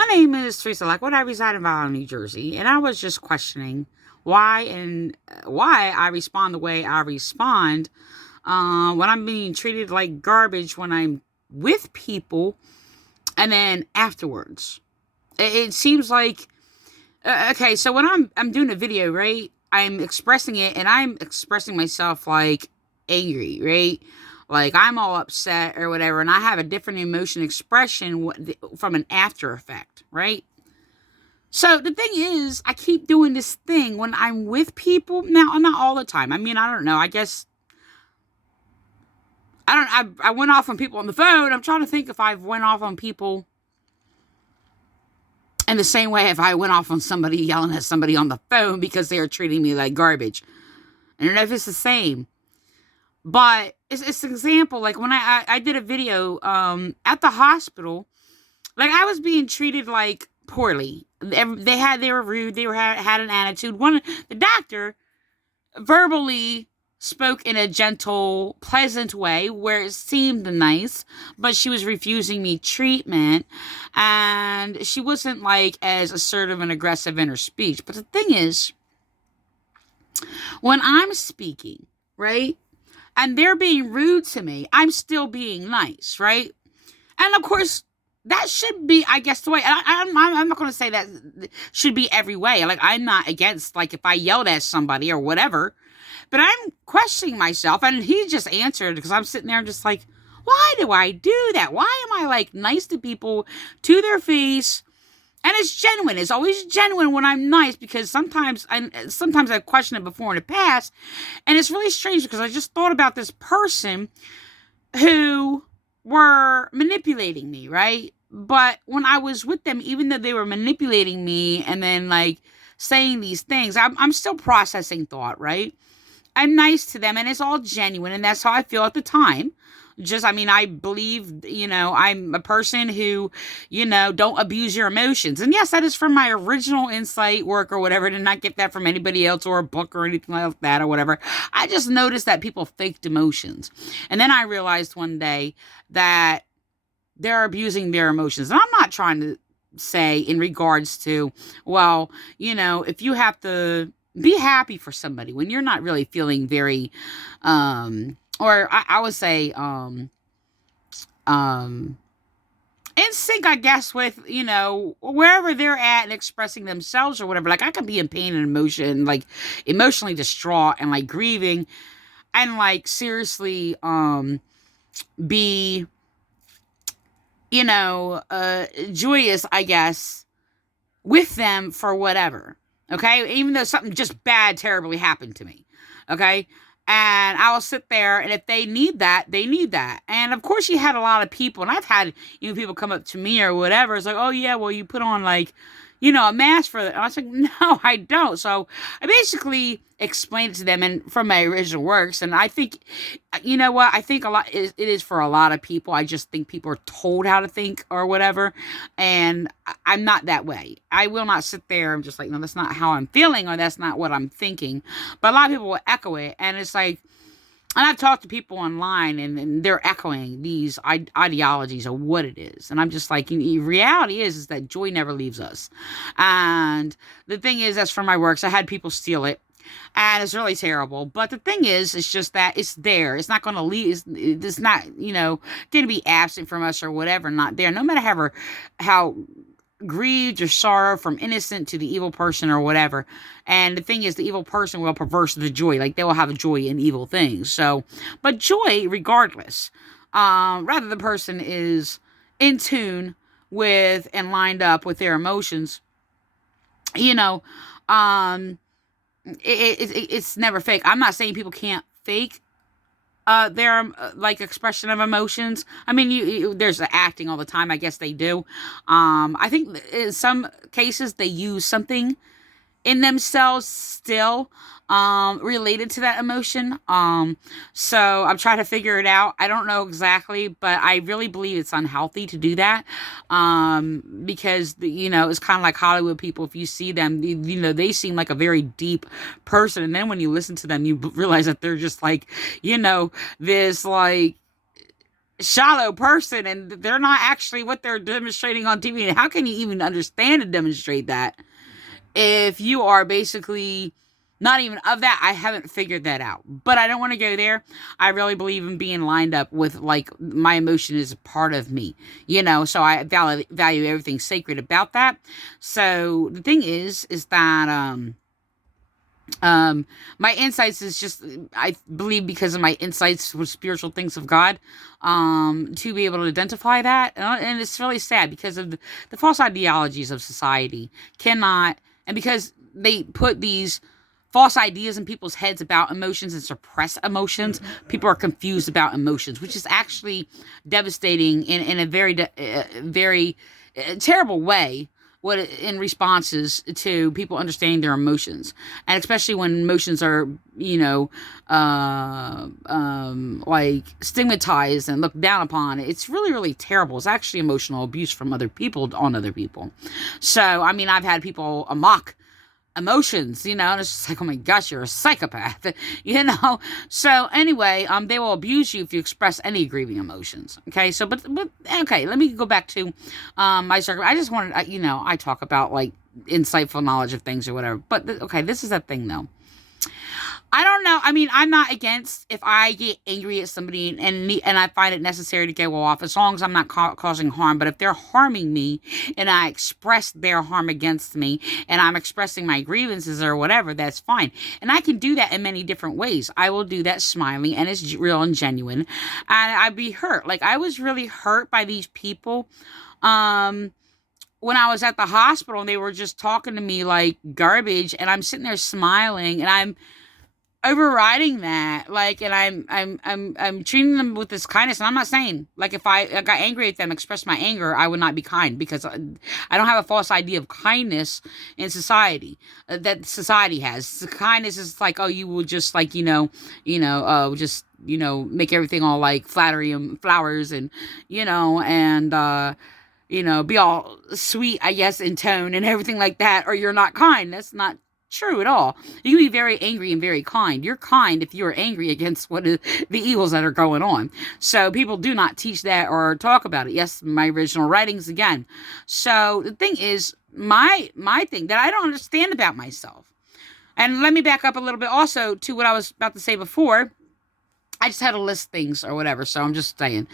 My name is Teresa Lockwood. I reside in Valhalla, New Jersey, and I was just questioning why I respond the way I respond when I'm being treated like garbage when I'm with people, and then afterwards. It seems like okay. So when I'm doing a video, right? I'm expressing it, and I'm expressing myself like angry, right? Like I'm all upset or whatever, and I have a different emotion expression from an after effect, right? So the thing is, I keep doing this thing when I'm with people. Now, not all the time. I mean, I don't know. I guess I don't. I went off on people on the phone. I'm trying to think if I went off on people in the same way if I went off on somebody yelling at somebody on the phone because they are treating me like garbage. I don't know if it's the same, but it's an example. Like when I did a video at the hospital, like I was being treated like poorly. They were rude. They had an attitude. The doctor verbally spoke in a gentle, pleasant way where it seemed nice, but she was refusing me treatment, and she wasn't like as assertive and aggressive in her speech. But the thing is, when I'm speaking, right, and they're being rude to me, I'm still being nice, right? And of course, that should be, I guess, the way. I'm not going to say that should be every way. Like, I'm not against, like, if I yelled at somebody or whatever. But I'm questioning myself. And he just answered because I'm sitting there just like, why do I do that? Why am I, like, nice to people to their face? And it's genuine. It's always genuine when I'm nice because sometimes I've questioned it before in the past. And it's really strange because I just thought about this person who were manipulating me, right? But when I was with them, even though they were manipulating me and then like saying these things, I'm still processing thought, right? I'm nice to them and it's all genuine and that's how I feel at the time. I mean, I believe, I'm a person who, don't abuse your emotions. And yes, that is from my original insight work or whatever. I did not get that from anybody else or a book or anything like that or whatever. I just noticed that people faked emotions. And then I realized one day that they're abusing their emotions. And I'm not trying to say in regards to, well, if you have to be happy for somebody when you're not really feeling very, or I would say, in sync, I guess, with, wherever they're at and expressing themselves or whatever. Like, I can be in pain and emotion, like, emotionally distraught and, like, grieving and, like, seriously, be, joyous, I guess, with them for whatever. Okay? Even though something just bad, terribly happened to me. Okay? And I will sit there, and if they need that, they need that. And of course, you had a lot of people, and I've had people come up to me or whatever. It's like, oh yeah, well you put on like, a mask for it. And I was like, no, I don't. So I basically explained it to them, and from my original works. And I think, you know what? I think it is for a lot of people. I just think people are told how to think or whatever, and I'm not that way. I will not sit there and just like, no, that's not how I'm feeling, or that's not what I'm thinking. But a lot of people will echo it, and it's like, and I've talked to people online, and they're echoing these ideologies of what it is. And I'm just like, reality is that joy never leaves us. And the thing is, that's from my works. I had people steal it. And it's really terrible. But the thing is, it's just that it's there. It's not going to leave. It's not, going to be absent from us or whatever. Not there. No matter how grieved or sorrow from innocent to the evil person or whatever. And the thing is, the evil person will perverse the joy. Like, they will have a joy in evil things. So, but joy, regardless, rather the person is in tune with and lined up with their emotions, it's never fake. I'm not saying people can't fake their like expression of emotions. I mean, there's acting all the time. I guess they do. I think in some cases they use something in themselves still related to that emotion. So I'm trying to figure it out. I don't know exactly, but I really believe it's unhealthy to do that. Because it's kind of like Hollywood people. If you see them, they seem like a very deep person, and then when you listen to them, you realize that they're just like, this like shallow person, and they're not actually what they're demonstrating on TV. And how can you even understand and demonstrate that if you are basically not even of that? I haven't figured that out, but I don't want to go there. I really believe in being lined up with, like, my emotion is a part of me, so I value everything sacred about that. So the thing is that my insights is just, I believe, because of my insights with spiritual things of God, to be able to identify that. And it's really sad because of the false ideologies of society cannot, and because they put these false ideas in people's heads about emotions and suppress emotions, people are confused about emotions, which is actually devastating in a very terrible way, what in responses to people understanding their emotions, and especially when emotions are like stigmatized and looked down upon. It's really, really terrible. It's actually emotional abuse from other people on other people. So I mean, I've had people mock emotions, and it's just like, oh my gosh, you're a psychopath, So anyway, they will abuse you if you express any grieving emotions. Okay, so but okay, let me go back to my circle. I just wanted, I talk about like insightful knowledge of things or whatever. But okay, this is a thing though. I don't know. I mean, I'm not against if I get angry at somebody and I find it necessary to go off, as long as I'm not causing harm. But if they're harming me and I express their harm against me and I'm expressing my grievances or whatever, that's fine. And I can do that in many different ways. I will do that smiling and it's real and genuine. And I'd be hurt. Like, I was really hurt by these people. When I was at the hospital and they were just talking to me like garbage, and I'm sitting there smiling and I'm overriding that, like, and I'm treating them with this kindness. And I'm not saying, like, if I got angry at them, expressed my anger, I would not be kind, because I don't have a false idea of kindness in society that society has. Kindness is like, oh, you will just like just make everything all like flattery and flowers and be all sweet, I guess, in tone and everything like that, or you're not kind. That's not true at all. You can be very angry and very kind. You're kind if you're angry against the evils that are going on. So people do not teach that or talk about it. Yes, my original writings again. So the thing is, my thing that I don't understand about myself, and let me back up a little bit also to what I was about to say before. I just had to list things or whatever, so I'm just saying.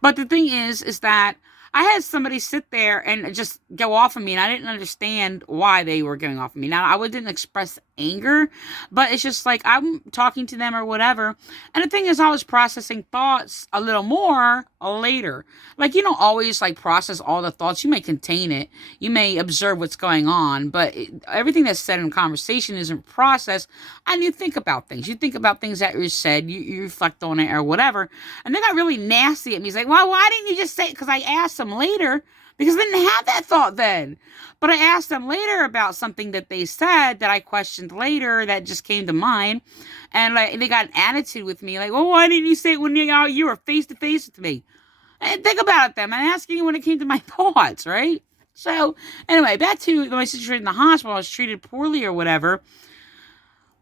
But the thing is that I had somebody sit there and just go off of me, and I didn't understand why they were going off of me. Now, I didn't express anger, but it's just like I'm talking to them or whatever. And the thing is, I was processing thoughts a little more later. Like, you don't always like process all the thoughts. You may contain it. You may observe what's going on, but everything that's said in conversation isn't processed. And you think about things. You think about things that were said. You reflect on it or whatever. And they got really nasty at me. He's like, well, why didn't you just say it? Because I asked them later, because I didn't have that thought then. But I asked them later about something that they said that I questioned later that just came to mind. And like, they got an attitude with me, like, well, why didn't you say it when you were face to face with me? And think about it then. I'm asking you when it came to my thoughts, right? So anyway, back to my situation in the hospital. I was treated poorly or whatever.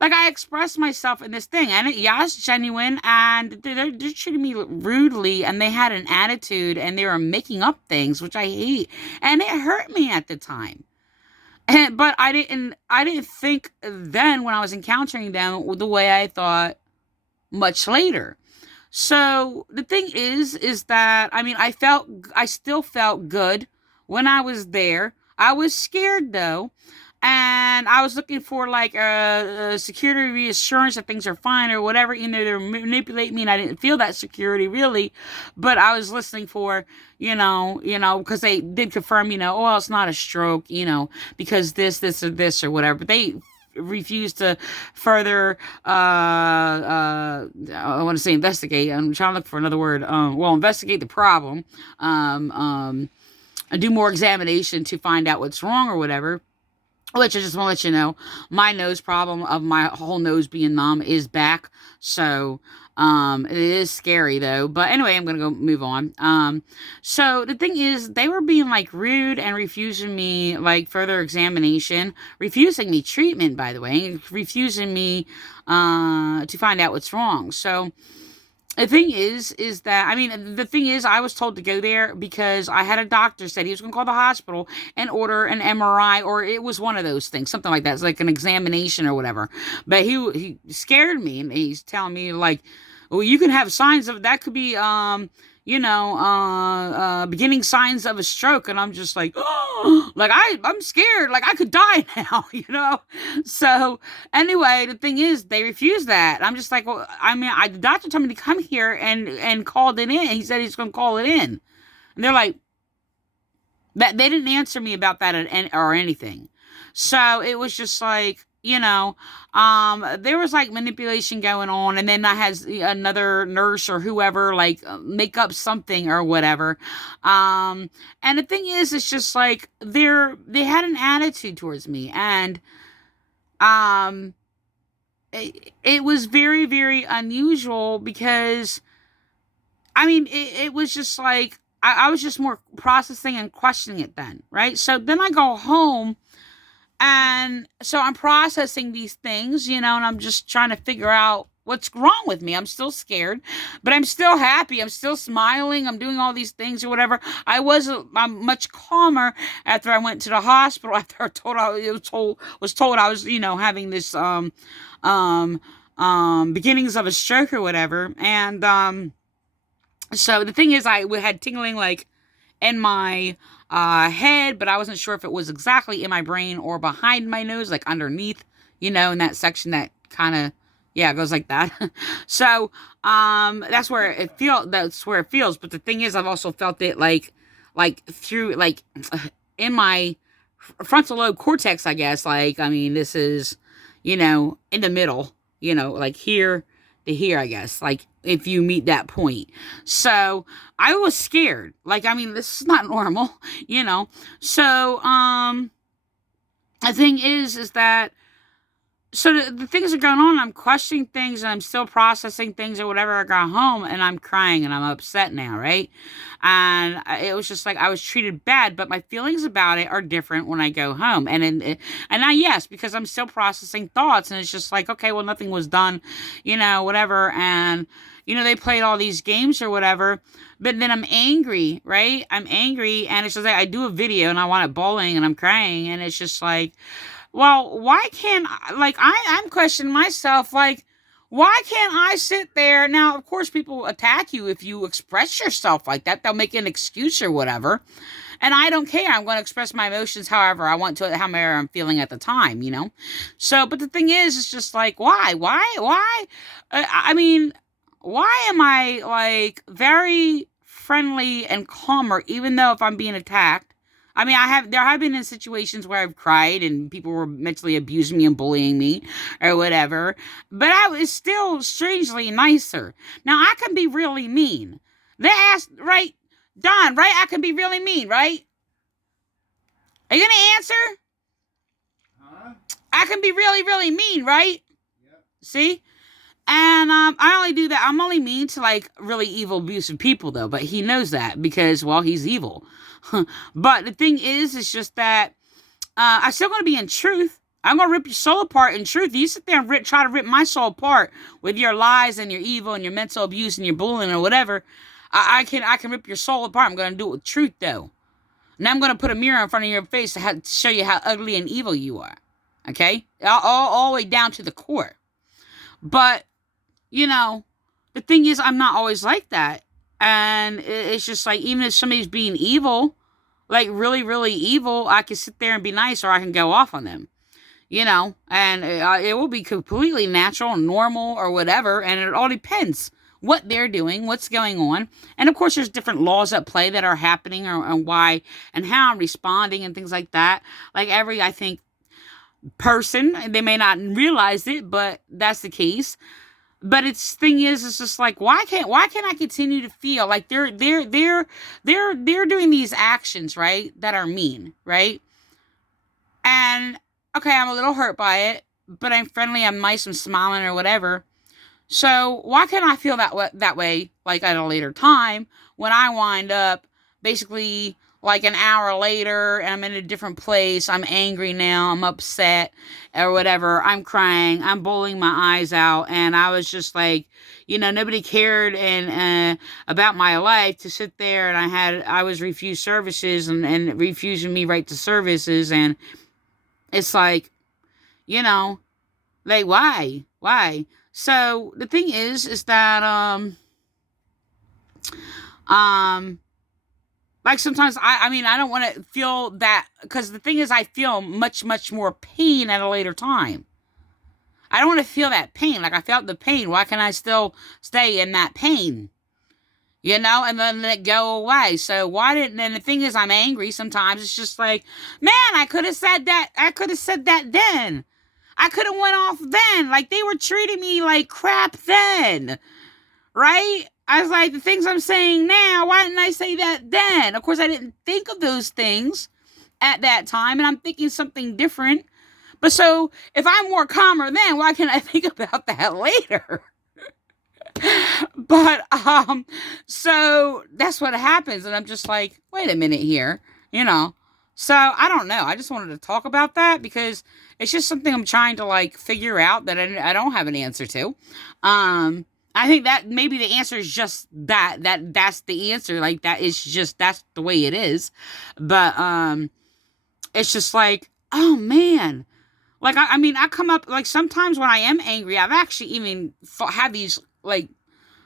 Like, I expressed myself in this thing, and it's genuine, and they're treating me rudely, and they had an attitude, and they were making up things, which I hate, and it hurt me at the time. But I didn't think then, when I was encountering them, the way I thought much later. So the thing is that, I mean, I still felt good when I was there. I was scared though. And I was looking for like a security reassurance that things are fine or whatever. They're manipulating me, and I didn't feel that security really. But I was listening for, because they did confirm, oh, it's not a stroke, because this or whatever. But they refused to further, I want to say investigate. I'm trying to look for another word. Investigate the problem, and do more examination to find out what's wrong or whatever. Which I just want to let you know, my nose problem of my whole nose being numb is back. So, it is scary though. But anyway, I'm going to go move on. So the thing is, they were being like rude and refusing me like further examination, refusing me treatment, by the way, refusing me, to find out what's wrong. So The thing is that, I mean, the thing is, I was told to go there because I had a doctor said he was going to call the hospital and order an MRI, or it was one of those things, something like that. It's like an examination or whatever. But he scared me, and he's telling me like, well, you can have signs of that could be beginning signs of a stroke, and I'm just like, oh, like I'm scared, like I could die now, So anyway, the thing is, they refused that. I'm just like, well, I mean, the doctor told me to come here and called it in. He said he's going to call it in, and they're like, that they didn't answer me about that or anything. So it was just like, there was like manipulation going on, and then I had another nurse or whoever like make up something or whatever. And the thing is, it's just like they had an attitude towards me, and um, it was very, very unusual because I mean, it was just like I was just more processing and questioning it then, right? So then I go home, and so I'm processing these things, and I'm just trying to figure out what's wrong with me. I'm still scared, but I'm still happy. I'm still smiling. I'm doing all these things or whatever. I'm much calmer after I went to the hospital, after was told I was, having this um beginnings of a stroke or whatever. And so the thing is, we had tingling like in my head, but I wasn't sure if it was exactly in my brain or behind my nose, like underneath, in that section that kind of, yeah, goes like that. So that's where it feels. But the thing is, I've also felt it like through like in my frontal lobe cortex, I guess. Like, I mean, this is, in the middle, like here to here, I guess, like if you meet that point. So I was scared. Like, I mean, this is not normal, So, the thing is that, so the things are going on, I'm questioning things, and I'm still processing things or whatever. I got home, and I'm crying, and I'm upset now, right? And it was just like I was treated bad, but my feelings about it are different when I go home. Yes, because I'm still processing thoughts, and it's just like, okay, well, nothing was done, whatever. And, they played all these games or whatever, but then I'm angry, right? I'm angry, and it's just like I do a video, and I want it bawling, and I'm crying, and it's just like, well, why can't I'm questioning myself, like, why can't I sit there? Now, of course, people attack you if you express yourself like that. They'll make an excuse or whatever. And I don't care. I'm going to express my emotions however I want to, however I'm feeling at the time, So, but the thing is, it's just like, why? I mean, why am I like very friendly and calmer, even though if I'm being attacked? I mean, there have been in situations where I've cried and people were mentally abusing me and bullying me or whatever, but I was still strangely nicer. Now, I can be really mean. They asked, right, Don, right? I can be really mean, right? Are you going to answer? Huh? I can be really, really mean, right? Yep. See? And I only do that. I'm only mean to like really evil, abusive people, though. But he knows that because, well, he's evil. But the thing is, it's just that I'm still going to be in truth. I'm going to rip your soul apart in truth. You sit there and try to rip my soul apart with your lies and your evil and your mental abuse and your bullying or whatever. I can rip your soul apart. I'm going to do it with truth, though. And I'm going to put a mirror in front of your face to show you how ugly and evil you are. Okay? All the way down to the core. But the thing is, I'm not always like that. And it's just like, even if somebody's being evil, like really, really evil, I can sit there and be nice, or I can go off on them, and it will be completely natural, normal, or whatever. And it all depends what they're doing, what's going on. And of course, there's different laws at play that are happening and why and how I'm responding and things like that. Like every, I think, person, they may not realize it, but that's the case. But it's just like, why can't I continue to feel like they're doing these actions, right, that are mean, right? And okay, I'm a little hurt by it, but I'm friendly, I'm nice, I'm smiling or whatever. So why can't I feel that way like at a later time when I wind up basically like an hour later and I'm in a different place. I'm angry now. I'm upset or whatever. I'm crying. I'm bawling my eyes out. And I was just like, nobody cared about my life to sit there. And I was refused services and refusing me right to services. And it's like, you know, like, why? Why? So the thing is that, like sometimes I don't want to feel that, because the thing is I feel much, much more pain at a later time. I don't want to feel that pain. Like I felt the pain. Why can I still stay in that pain? And then let it go away. So and the thing is I'm angry sometimes. It's just like, man, I could have said that. I could have said that then. I could have went off then. Like they were treating me like crap then. Right? I was like, the things I'm saying now, why didn't I say that then? Of course, I didn't think of those things at that time, and I'm thinking something different. But so, if I'm more calmer then, why can't I think about that later? But, so that's what happens, and I'm just like, wait a minute here, So, I don't know. I just wanted to talk about that because it's just something I'm trying to, like, figure out that I don't have an answer to. I think that maybe the answer is just that's the answer. Like that's the way it is. But, it's just like, oh man. Like, I mean, I come up, like sometimes when I am angry, I've actually even had these like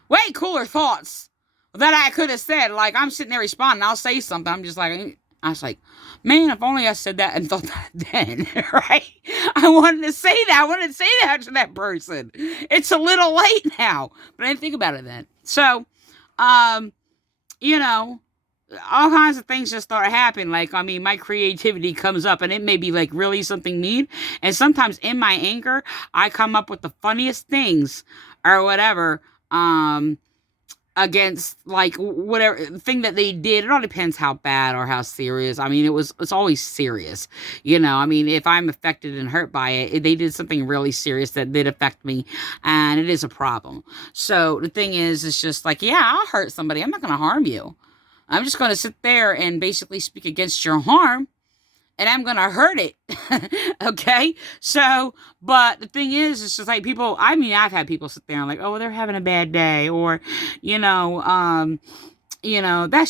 way cooler thoughts that I could have said. Like I'm sitting there responding, I'll say something. I was like, man, if only I said that and thought that then, right? I wanted to say that. I wanted to say that to that person. It's a little late now, but I didn't think about it then. So, all kinds of things just start happening. Like, I mean, my creativity comes up and it may be like really something mean. And sometimes in my anger, I come up with the funniest things or whatever, against like whatever thing that they did. It all depends how bad or how serious. I mean, it's always serious, I mean, if I'm affected and hurt by it, they did something really serious that did affect me, and it is a problem. So the thing is, it's just like, yeah, I'll hurt somebody. I'm not going to harm you. I'm just going to sit there and basically speak against your harm, and I'm going to hurt it. Okay? So, but the thing is, it's just like people, I mean, I've had people sit there and like, oh, they're having a bad day, or, that's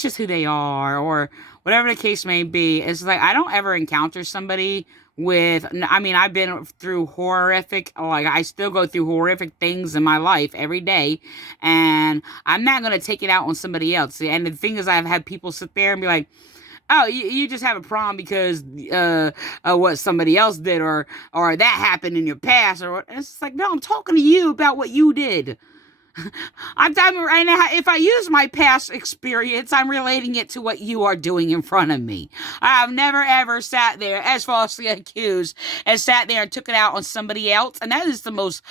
just who they are, or whatever the case may be. It's like, I don't ever encounter somebody I've been through I still go through horrific things in my life every day, and I'm not going to take it out on somebody else. And the thing is, I've had people sit there and be like, oh, you just have a problem because what somebody else did, or that happened in your past, or what. It's like, no, I'm talking to you about what you did. I'm telling you right now, if I use my past experience, I'm relating it to what you are doing in front of me. I've never ever sat there as falsely accused and sat there and took it out on somebody else. And that is the most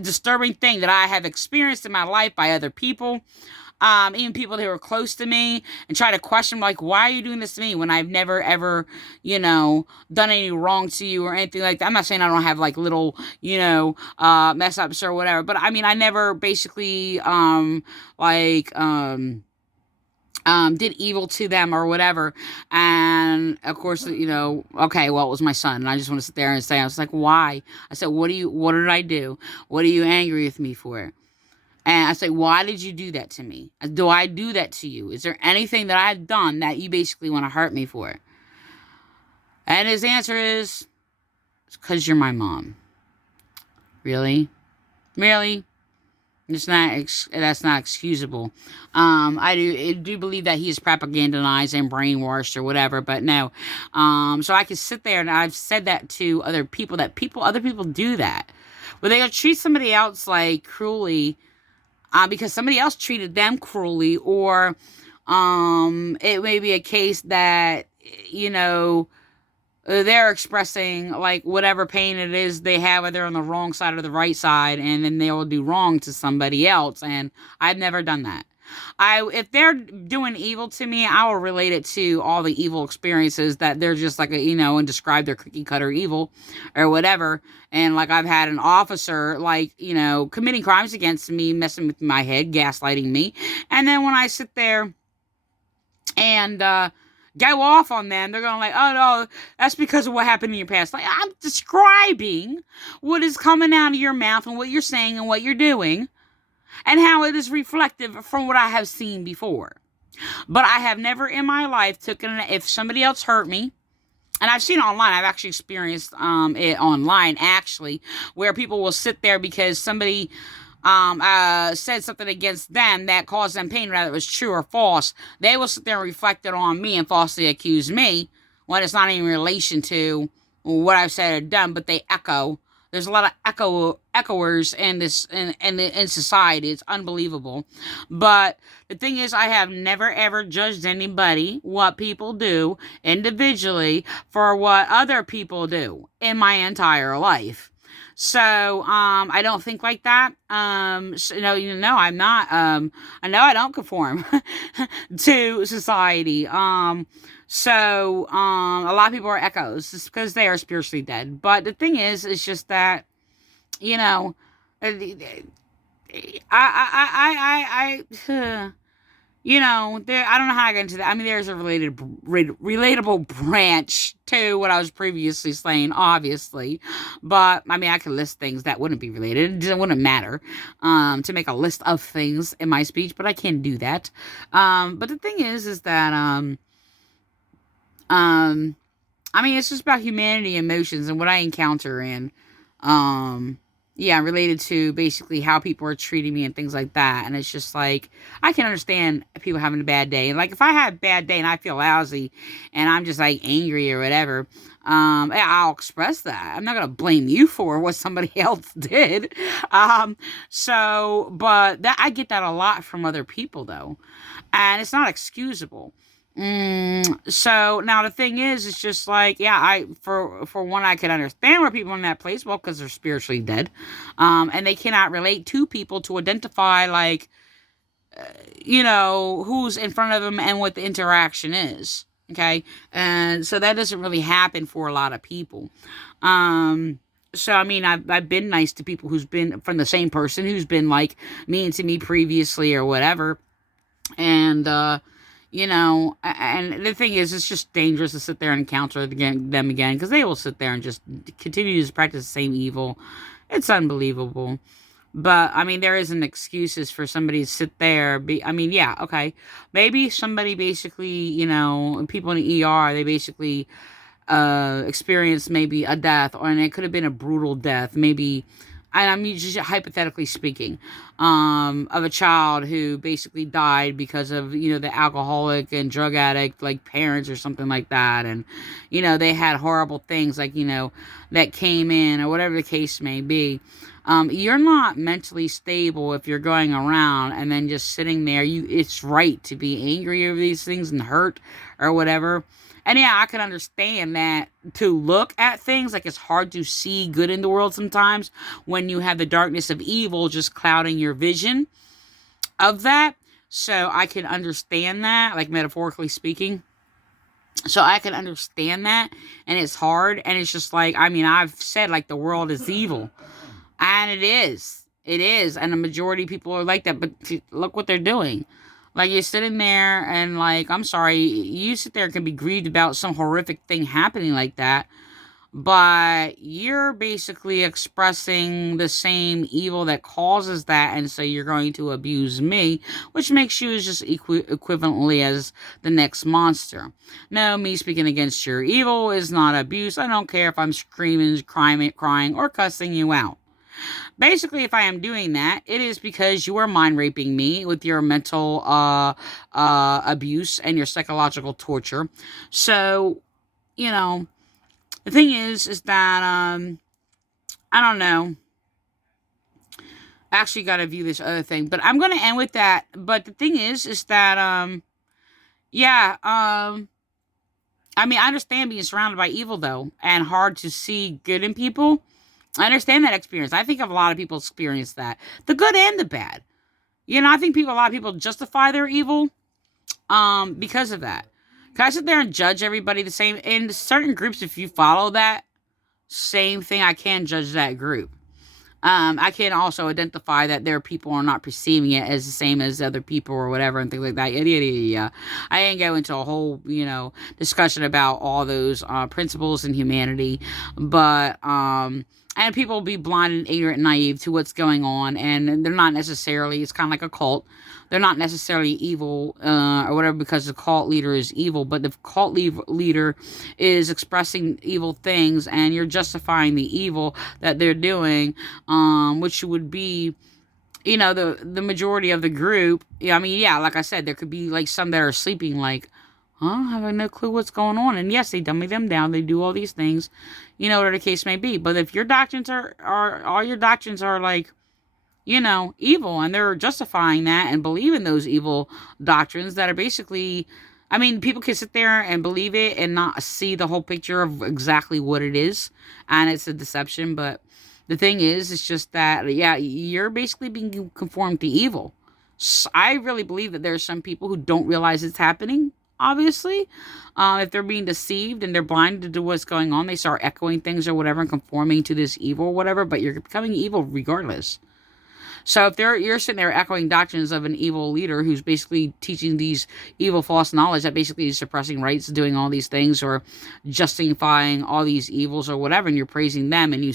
disturbing thing that I have experienced in my life by other people. Even people that were close to me, and try to question, like, why are you doing this to me when I've never, ever, done any wrong to you or anything like that. I'm not saying I don't have, like, little, mess ups or whatever, but I mean, I never basically, did evil to them or whatever. And of course, okay, well, it was my son, and I just want to sit there and say, I was like, why? I said, what did I do? What are you angry with me for? And I say, why did you do that to me? Do I do that to you? Is there anything that I've done that you basically want to hurt me for? And his answer is, it's because you're my mom. Really? Really? That's not excusable. I do believe that he is propagandized and brainwashed or whatever, but no. So I can sit there, and I've said that to other people, other people do that. Where they'll treat somebody else like cruelly, because somebody else treated them cruelly, or it may be a case that, they're expressing like whatever pain it is they have, whether they're on the wrong side or the right side, and then they will do wrong to somebody else. And I've never done that. If they're doing evil to me, I will relate it to all the evil experiences that they're just like, and describe their cookie cutter evil or whatever. And like, I've had an officer, like, committing crimes against me, messing with my head, gaslighting me. And then when I sit there and, go off on them, they're going like, oh no, that's because of what happened in your past. Like, I'm describing what is coming out of your mouth and what you're saying and what you're doing and how it is reflective from what I have seen before. But I have never in my life if somebody else hurt me, and I've seen it online. I've actually experienced it online, actually, where people will sit there because somebody said something against them that caused them pain, whether it was true or false. They will sit there and reflect it on me and falsely accuse me when it's not in relation to what I've said or done, but they echo. There's a lot of echoers in society. It's unbelievable. But the thing is, I have never ever judged anybody what people do individually for what other people do in my entire life. So, I don't think like that. So, no, I'm not. I know I don't conform to society. A lot of people are echoes just because they are spiritually dead. But the thing is, it's just that, you know, I don't know how I got into that. I mean, there's a relatable branch to what I was previously saying, obviously. But, I mean, I could list things that wouldn't be related. It wouldn't matter to make a list of things in my speech, but I can't do that. But the thing is that, I mean, it's just about humanity, emotions, and what I encounter, and, related to basically how people are treating me and things like that. And it's just like, I can understand people having a bad day. And like, if I have a bad day and I feel lousy and I'm just like angry or whatever, I'll express that. I'm not going to blame you for what somebody else did. But I get that a lot from other people though. And it's not excusable. So now the thing is, it's just like, for one, I can understand where people are in that place, well, because they're spiritually dead, and they cannot relate to people to identify, like, who's in front of them and what the interaction is, okay, and so that doesn't really happen for a lot of people, so, I mean, I've been nice to people who's been from the same person who's been, like, mean to me previously or whatever, and, and the thing is, it's just dangerous to sit there and encounter them again, because they will sit there and just continue to practice the same evil. It's unbelievable. But, I mean, there isn't excuses for somebody to sit there. Okay. Maybe somebody basically, people in the ER, they basically experienced maybe a death, and it could have been a brutal death. Maybe, and I'm just hypothetically speaking, of a child who basically died because of, the alcoholic and drug addict, like, parents or something like that. And, they had horrible things, like, that came in, or whatever the case may be. You're not mentally stable if you're going around and then just sitting there. It's right to be angry over these things and hurt or whatever. And I can understand that to look at things, like, it's hard to see good in the world sometimes when you have the darkness of evil just clouding your vision of that. So I can understand that, like, metaphorically speaking. So I can understand that, and it's hard, and it's just like, I mean, I've said, like, the world is evil, and it is, and the majority of people are like that, but look what they're doing. Like, you're sitting there and, like, I'm sorry, you sit there and can be grieved about some horrific thing happening like that, but you're basically expressing the same evil that causes that, and so you're going to abuse me, which makes you just equivalently as the next monster. No, me speaking against your evil is not abuse. I don't care if I'm screaming, crying, or cussing you out. Basically, if I am doing that, it is because you are mind raping me with your mental abuse and your psychological torture. So, the thing is that I don't know. I actually got to view this other thing, but I'm going to end with that. But the thing is that I mean, I understand being surrounded by evil though, and hard to see good in people. I understand that experience. I think a lot of people experience that. The good and the bad. I think a lot of people justify their evil because of that. Can I sit there and judge everybody the same? In certain groups, if you follow that same thing, I can judge that group. I can also identify that their people are not perceiving it as the same as other people or whatever and things like that. Yeah. I didn't go into a whole, discussion about all those principles in humanity, but and people will be blind and ignorant and naive to what's going on, and they're not necessarily. It's kind of like a cult. They're not necessarily evil or whatever because the cult leader is evil, but the cult leader is expressing evil things, and you're justifying the evil that they're doing, which would be, the majority of the group. Yeah, I mean, yeah, like I said, there could be like some that are sleeping, like, huh, I have no clue what's going on. And yes, they dummy them down. They do all these things, whatever the case may be. But if your doctrines are all your doctrines are like, evil, and they're justifying that and believe in those evil doctrines that are basically, I mean, people can sit there and believe it and not see the whole picture of exactly what it is, and it's a deception. But the thing is, it's just that, yeah, you're basically being conformed to evil. I really believe that there are some people who don't realize it's happening. Obviously, if they're being deceived and they're blinded to what's going on, they start echoing things or whatever and conforming to this evil or whatever. But you're becoming evil regardless. So if you're sitting there echoing doctrines of an evil leader who's basically teaching these evil false knowledge that basically is suppressing rights, doing all these things, or justifying all these evils or whatever, and you're praising them, and you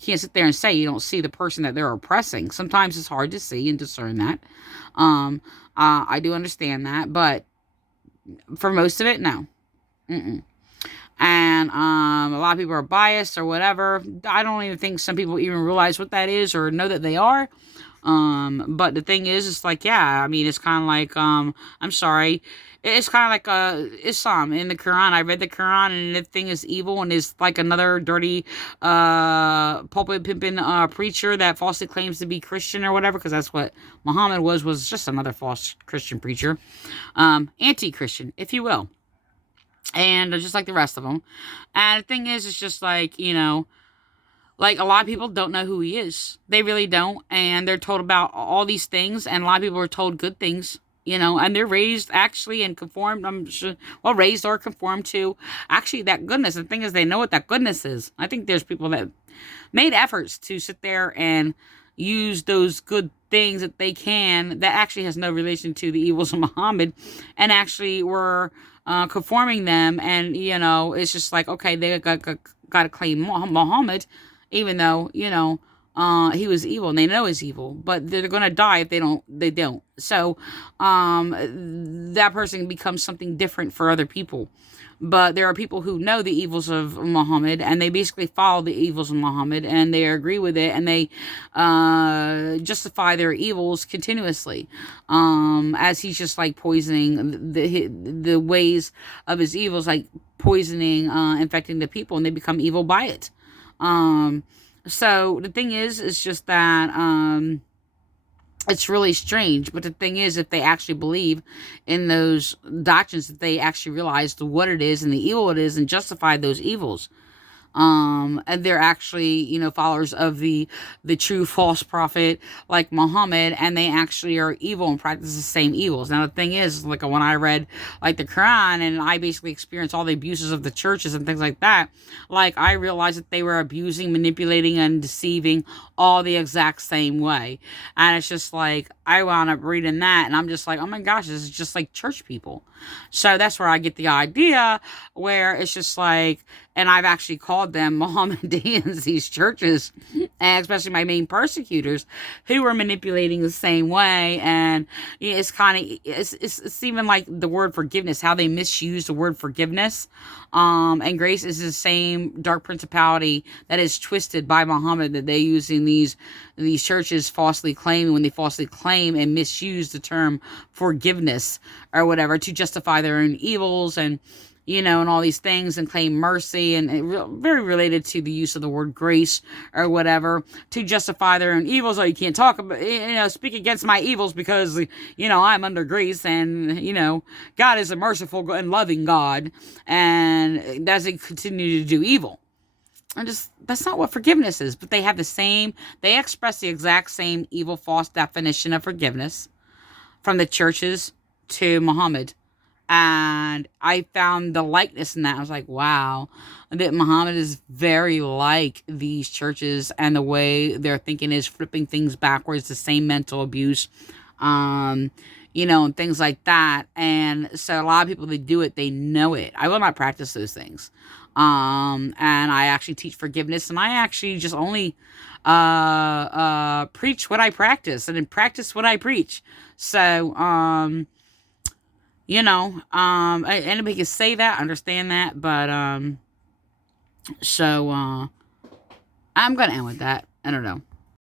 can't sit there and say you don't see the person that they're oppressing. Sometimes it's hard to see and discern that. I do understand that, but for most of it, no. Mm-mm. And a lot of people are biased or whatever. I don't even think some people even realize what that is or know that they are. But the thing is, it's like, yeah, I mean, it's kind of like, I'm sorry. It's kind of like Islam in the Quran. I read the Quran, and the thing is evil and is like another dirty pulpit pimping preacher that falsely claims to be Christian or whatever, because that's what Muhammad was just another false Christian preacher. Anti-Christian, if you will. And just like the rest of them. And the thing is, it's just like, like a lot of people don't know who he is. They really don't. And they're told about all these things. And a lot of people are told good things, and they're raised actually and conformed, I'm sure, well, raised or conformed to actually that goodness. The thing is, they know what that goodness is. I think there's people that made efforts to sit there and use those good things that they can that actually has no relation to the evils of Muhammad, and actually were conforming them. And it's just like, okay, they got to claim Muhammad, even though he was evil, and they know he's evil, but they're gonna die if they don't. So that person becomes something different for other people. But there are people who know the evils of Muhammad, and they basically follow the evils of Muhammad, and they agree with it, and they justify their evils continuously, as he's just like poisoning the ways of his evils, like poisoning, infecting the people, and they become evil by it. So the thing is, it's just that it's really strange. But the thing is, if they actually believe in those doctrines, that they actually realize what it is and the evil it is and justify those evils, and they're actually, followers of the true false prophet like Muhammad, and they actually are evil and practice the same evils. Now the thing is, like when I read like the Quran and I basically experienced all the abuses of the churches and things like that, like I realized that they were abusing, manipulating, and deceiving all the exact same way. And it's just like, I wound up reading that, and I'm just like, oh my gosh, this is just like church people. So that's where I get the idea, where it's just like, and I've actually called them Mohammedans, these churches, and especially my main persecutors, who were manipulating the same way. And it's kind of, it's even like the word forgiveness, how they misuse the word forgiveness. And grace is the same dark principality that is twisted by Muhammad, that they use in these churches falsely claiming, when they falsely claim and misuse the term forgiveness or whatever to justify their own evils, and and all these things, and claim mercy, and very related to the use of the word grace or whatever to justify their own evils. Or you can't talk about, speak against my evils because, I'm under grace, and, God is a merciful and loving God, and doesn't continue to do evil. And just, that's not what forgiveness is. But they express the exact same evil, false definition of forgiveness from the churches to Muhammad. And I found the likeness in that. I was like, wow, that Muhammad is very like these churches, and the way they're thinking is flipping things backwards, the same mental abuse, um, and things like that. And so a lot of people that do it, they know it. I will not practice those things. And I actually teach forgiveness, and I actually just only preach what I practice, and then practice what I preach. So, anybody can say that, understand that, but so I'm gonna end with that. I don't know.